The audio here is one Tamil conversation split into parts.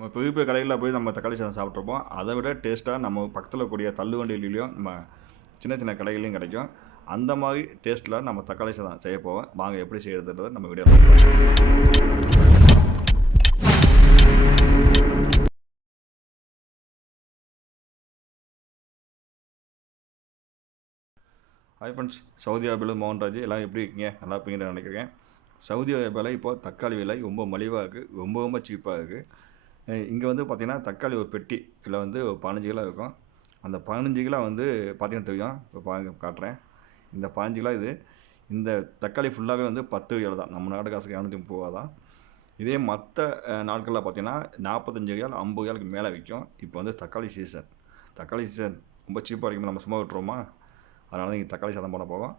நம்ம பெரிய பெரிய கடைகளில் போய் நம்ம தக்காளி சாதம் சாப்பிட்ருப்போம். அதை விட டேஸ்ட்டாக நம்ம பக்கத்தில் கூடிய தள்ளுவண்டியிலையும் நம்ம சின்ன சின்ன கடைகள்லையும் கிடைக்கும். அந்த மாதிரி டேஸ்ட்டில் நம்ம தக்காளி சாதம் செய்ய போவோம். வாங்க எப்படி செய்யறதுன்றத நம்ம வீடியோ ஹாய் ஃப்ரெண்ட்ஸ் சவுதி அரேபியாவில் மோகன்ராஜ். எல்லாம் எப்படி இருக்கீங்க? நல்லா இருப்பீங்கன்னு நினைக்கிறேன். சவுதி அரேபியாவில் இப்போ தக்காளி விலை ரொம்ப மலிவாக இருக்குது ரொம்ப ரொம்ப சீப்பாக இருக்குது இங்கே வந்து பார்த்திங்கன்னா தக்காளி ஒரு பெட்டி இதில் வந்து ஒரு பதினஞ்சு கிலோ இருக்கும். அந்த பதினஞ்சு கிலோ வந்து பார்த்தீங்கன்னா தெரியும். இப்போ பாருங்க காட்டுறேன். இந்த பதினஞ்சு கிலோ இது இந்த தக்காளி ஃபுல்லாகவே வந்து பத்து கிலோ தான். நம்ம நாடு காசுக்கு இரநூத்தி முப்பது ரூபா தான் இதே மற்ற நாட்களில் பார்த்தீங்கன்னா நாற்பத்தஞ்சு கிலோ ஐம்பது கிலோக்கு மேலே விற்கும் இப்போ வந்து தக்காளி சீசன் தக்காளி சீசன் ரொம்ப சீப்பாக இருக்கும் நம்ம சும்மா விட்டுருவோமா? அதனால் தான் இங்கே தக்காளி சாதம் பண்ண போவோம்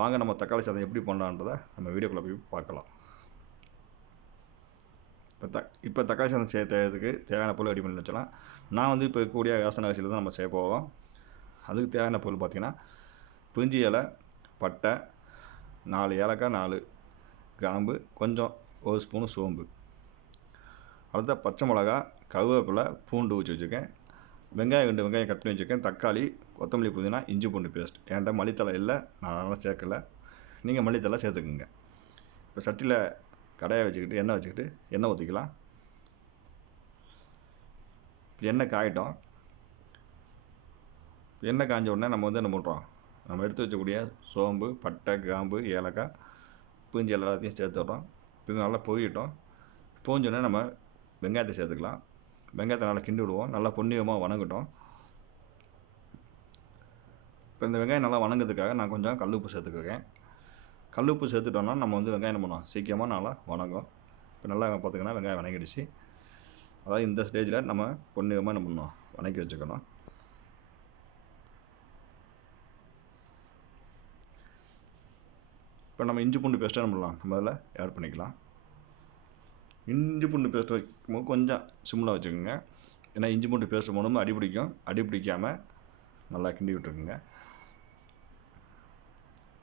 வாங்க நம்ம தக்காளி சாதம் எப்படி பண்ணலான்றதை நம்ம வீடியோக்குள்ளே போய் பார்க்கலாம். இப்போ த இப்போ தக்காளி சாதம் செய்ய தேவைக்கு தேவையான பொருள் ரெடி பண்ணி வச்சலாம் நான் வந்து இப்போ கூடிய வேசன அரிசியில் தான் நம்ம செய்ய போவோம் அதுக்கு தேவையான பொருள் பார்த்திங்கன்னா பிரிஞ்சி இலை பட்டை நாலு ஏலக்காய் நாலு கிராம்பு கொஞ்சம் ஒரு ஸ்பூனு சோம்பு. அடுத்த பச்சை மிளகா கருவேப்பிலை பூண்டு ஊற்றி வச்சுருக்கேன். வெங்காயம் ரெண்டு வெங்காயம் கட் பண்ணி வச்சுருக்கேன். தக்காளி கொத்தமல்லி புதினா இஞ்சி பூண்டு பேஸ்ட் என்கிட்ட மல்லித்தலை இல்லை. நான் அதெல்லாம் சேர்க்கல. நீங்கள் மல்லித்தலை சேர்த்துக்குங்க. இப்போ சட்டியில் கடையை வச்சுக்கிட்டு எண்ணெய் வச்சுக்கிட்டு எண்ணெய் ஊற்றிக்கலாம் எண்ணெய் காயிட்டோம். எண்ணெய் காய்ஞ்ச உடனே நம்ம வந்து என்ன பண்ணுறோம்? நம்ம எடுத்து வச்சக்கூடிய சோம்பு பட்டை கிராம்பு ஏலக்காய் பூஞ்சி எல்லாத்தையும் சேர்த்துடுறோம் இது நல்லா பொரியட்டும். பூஞ்சோடனே நம்ம வெங்காயத்தை சேர்த்துக்கலாம். வெங்காயத்தை நல்லா கிண்டி விடுவோம். நல்லா புண்ணியமாக வணங்கட்டும். இப்போ இந்த வெங்காயம் நல்லா வணங்குறதுக்காக நான் கொஞ்சம் கல்லுப்பு சேர்த்துக்கிறேன் கல்லுப்பு சேர்த்துட்டோம்னா நம்ம வந்து வெங்காயம் என்ன பண்ணுவோம்? சீக்கிரமாக நல்லா வணங்கும். இப்போ நல்லா பார்த்திங்கன்னா வெங்காயம் வணங்கிடுச்சு. அதாவது இந்த ஸ்டேஜில் நம்ம பொன்னியமாக என்ன பண்ணணும் வணக்கி வச்சுக்கணும். இப்போ நம்ம இஞ்சி பூண்டு பேஸ்ட்டாக என்ன பண்ணலாம்? நம்ம அதில் ஆட் பண்ணிக்கலாம். இஞ்சி பூண்டு பேஸ்ட் வைக்கும்போது கொஞ்சம் சிம்மில் வச்சுக்கோங்க. ஏன்னா இஞ்சி பூண்டு பேஸ்ட் போனோம் அடி பிடிக்கும் அடி பிடிக்காமல் நல்லா கிண்டி விட்டுருக்குங்க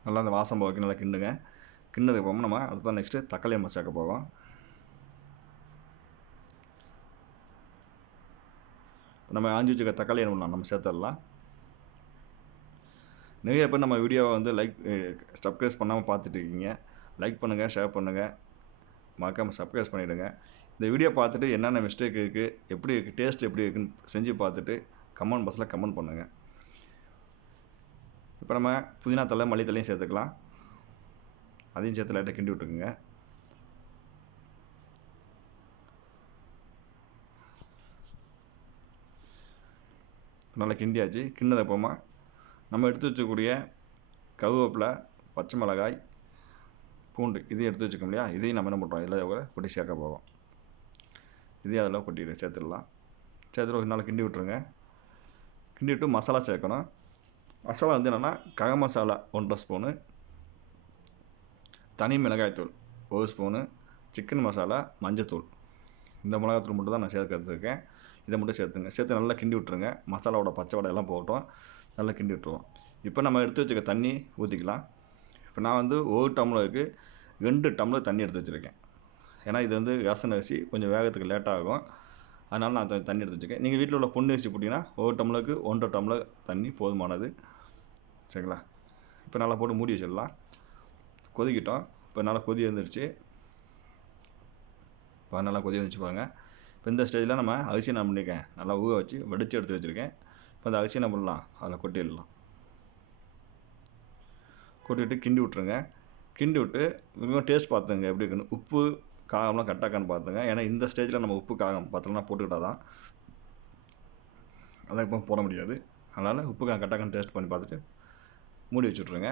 நல்லா அந்த வாசம் போக நல்லா கிண்டுங்க. கிண்ணதுக்கு போகும் நம்ம அடுத்த நெக்ஸ்ட்டு தக்காளி நம்ம சேர்க்க போவோம் நம்ம ஆஞ்சி வச்சுக்க தக்காளி என்ன பண்ணலாம் நம்ம சேர்த்துடலாம். நிறைய பேர் நம்ம வீடியோவை வந்து லைக் சப்ஸ்கிரைஸ் பண்ணாமல் பார்த்துட்டு இருக்கீங்க. லைக் பண்ணுங்கள் ஷேர் பண்ணுங்கள் மறக்காமல் சப்ஸ்கிரைப் பண்ணிவிடுங்க இந்த வீடியோ பார்த்துட்டு என்னென்ன மிஸ்டேக் இருக்குது எப்படி இருக்குது டேஸ்ட் எப்படி இருக்குன்னு செஞ்சு பார்த்துட்டு கமெண்ட் பாக்ஸில் கமெண்ட் பண்ணுங்கள் இப்போ நம்ம புதினா தலை மல்லித்தலையும் சேர்த்துக்கலாம். அதையும் சேர்த்து லைட்டாக கிண்டி விட்டுக்குங்க. நல்லா கிண்டியாச்சு. கிண்டதை அப்புறமா நம்ம எடுத்து வச்சக்கூடிய கருவேப்பிலை பச்சை மிளகாய் பூண்டு இதையும் எடுத்து வச்சுக்கோம் இல்லையா? இதையும் நம்ம என்ன பண்ணுறோம்? இதில் கொட்டி சேர்க்க போகும் இதையும் அதில் கொட்டிட்டு சேர்த்துடலாம். சேர்த்துட்டு ஒரு நாள் கிண்டி விட்ருங்க கிண்டி விட்டு மசாலா சேர்க்கணும். மசாலா வந்து என்னென்னா கக மசாலா ஒன்றரை ஸ்பூனு தனி மிளகாய்த்தூள் ஒரு ஸ்பூனு சிக்கன் மசாலா மஞ்சத்தூள். இந்த மிளகாத்தூள் மட்டும் தான் நான் சேர்க்கறதுக்கேன். இதை மட்டும் சேர்த்துங்க. சேர்த்து நல்லா கிண்டி விட்ருங்க மசாலாவோட பச்சை வடை எல்லாம் போகட்டும். நல்லா கிண்டி விட்ருவோம் இப்போ நம்ம எடுத்து வச்சுக்க தண்ணி ஊற்றிக்கலாம் இப்போ நான் வந்து ஒரு டம்ளருக்கு ரெண்டு டம்ளர் தண்ணி எடுத்து வச்சுருக்கேன். ஏன்னா இது வந்து ரசன் அரிசி கொஞ்சம் வேகத்துக்கு லேட்டாகும். அதனால் நான் தண்ணி எடுத்து வச்சுருக்கேன். நீங்கள் வீட்டில் உள்ள பொண்ணு வச்சு போட்டிங்கன்னா ஒரு டம்ளருக்கு ஒன்றரை டம்ளர் தண்ணி போதுமானது. சரிங்களா? இப்போ நல்லா போட்டு மூடி வச்சிடலாம். கொதிக்கிட்டோம். இப்போ நல்லா கொதி வந்துருச்சு. இப்போ நல்லா கொதி வந்துச்சு பாருங்க. இப்போ இந்த ஸ்டேஜில் நம்ம அரிசி நான் பண்ணியிருக்கேன் நல்லா ஊற வச்சு வடித்து எடுத்து வச்சுருக்கேன். இப்போ அந்த அரிசி என்ன பண்ணலாம் அதில் கொட்டிடலாம். கொட்டிட்டு கிண்டி விட்ருங்க கிண்டி விட்டு இன்னும் டேஸ்ட் பார்த்துங்க எப்படி இருக்குன்னு. உப்பு காரம்லாம் கரெக்டாக்கான்னு பார்த்துங்க ஏன்னா இந்த ஸ்டேஜில் நம்ம உப்பு காகம் பார்த்தோம்னா போட்டுக்கிட்டா தான் அதை இப்போ போட முடியாது. அதனால் உப்பு காகம் கரெக்டாக்கான்னு டேஸ்ட் பண்ணி பார்த்துட்டு மூடி வச்சுட்ருங்க.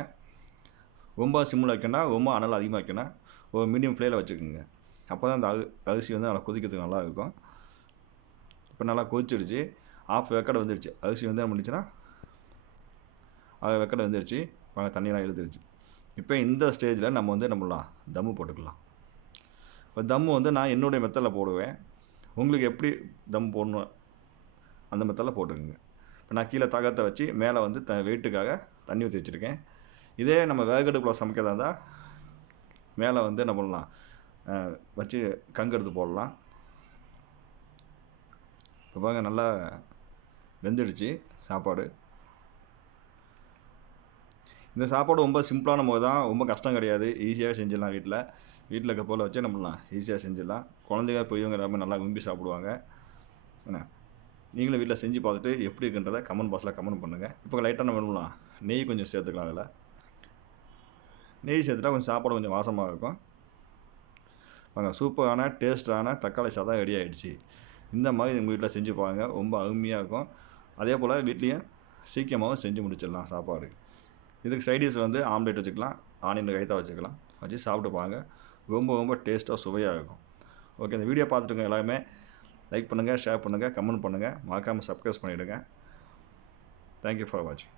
ரொம்ப சிம்மில் வைக்கணும் ரொம்ப அனல் அதிகமாக வைக்கணும் ஒரு மீடியம் ஃப்ளேமில் வச்சுக்கோங்க. அப்போ தான் அந்த அரிசி வந்து நல்லா கொதிக்கிறதுக்கு நல்லா இருக்கும் இப்போ நல்லா கொதிச்சிடுச்சு. ஆஃப் வெக்கடை வந்துடுச்சு அரிசி வந்து என்ன பண்ணிச்சுன்னா அது வெக்கடை வந்துடுச்சு வாங்க தண்ணியெலாம் இழுத்துருச்சு. இப்போ இந்த ஸ்டேஜில் நம்ம வந்து நம்மளாம் தம்மு போட்டுக்கலாம். இப்போ தம்மு வந்து நான் என்னுடைய மெத்தடில் போடுவேன். உங்களுக்கு எப்படி தம் போடணும்? அந்த மெத்தடில் போட்டுக்கோங்க. இப்போ நான் கீழே தகத்தை வச்சு மேலே வந்து த வெயிட்டுக்காக தண்ணி ஊற்றி வச்சுருக்கேன். இதே நம்ம வேகடுப்பில் சமைக்கிறதா இருந்தால் மேலே வந்து என்ன பண்ணலாம்? வச்சு கங்கு எடுத்து போடலாம். இப்போ பாருங்க நல்லா வெந்துடுச்சு சாப்பாடு. இந்த சாப்பாடு ரொம்ப சிம்பிளான முறை தான். ரொம்ப கஷ்டம் கிடையாது. ஈஸியாக செஞ்சிடலாம் வீட்டில் வீட்டில் இருக்க போல் வச்சு நம்மளாம் ஈஸியாக செஞ்சிடலாம். குழந்தைங்க பெரியவங்க எல்லாமே நல்லா விரும்பி சாப்பிடுவாங்க. என்ன? நீங்களும் வீட்டில் செஞ்சு பார்த்துட்டு எப்படி இருக்குன்றதை கமெண்ட் பாக்ஸில் கமெண்ட் பண்ணுங்கள் இப்போ லைட்டாக நம்ம பண்ணலாம்? நெய் கொஞ்சம் சேர்த்துக்கலாம் அதில் நெய் சேர்த்துட்டா கொஞ்சம் சாப்பாடு கொஞ்சம் வாசமாக இருக்கும். வாங்க சூப்பரான டேஸ்டான தக்காளி சாதம் ரெடி ஆகிடுச்சு இந்த மாதிரி எங்கள் வீட்டில் செஞ்சு பாருங்க. ரொம்ப அருமையாக இருக்கும். அதே போல் வீட்லேயும் சீக்கிரமாகவும் செஞ்சு முடிச்சிடலாம் சாப்பாடு. இதுக்கு சைடிஷ் வந்து ஆம்லேட் வச்சுக்கலாம். ஆனியன் ரைத்தா வச்சுக்கலாம். வச்சு சாப்பிட்டு பாருங்க. ரொம்ப ரொம்ப டேஸ்ட்டாக சுவையாக இருக்கும். ஓகே இந்த வீடியோ பார்த்துட்டுங்க எல்லாருமே லைக் பண்ணுங்கள் ஷேர் பண்ணுங்கள் கமெண்ட் பண்ணுங்கள் மறக்காமல் சப்ஸ்கிரைப் பண்ணிவிடுங்க தேங்க்யூ ஃபார் வாட்சிங்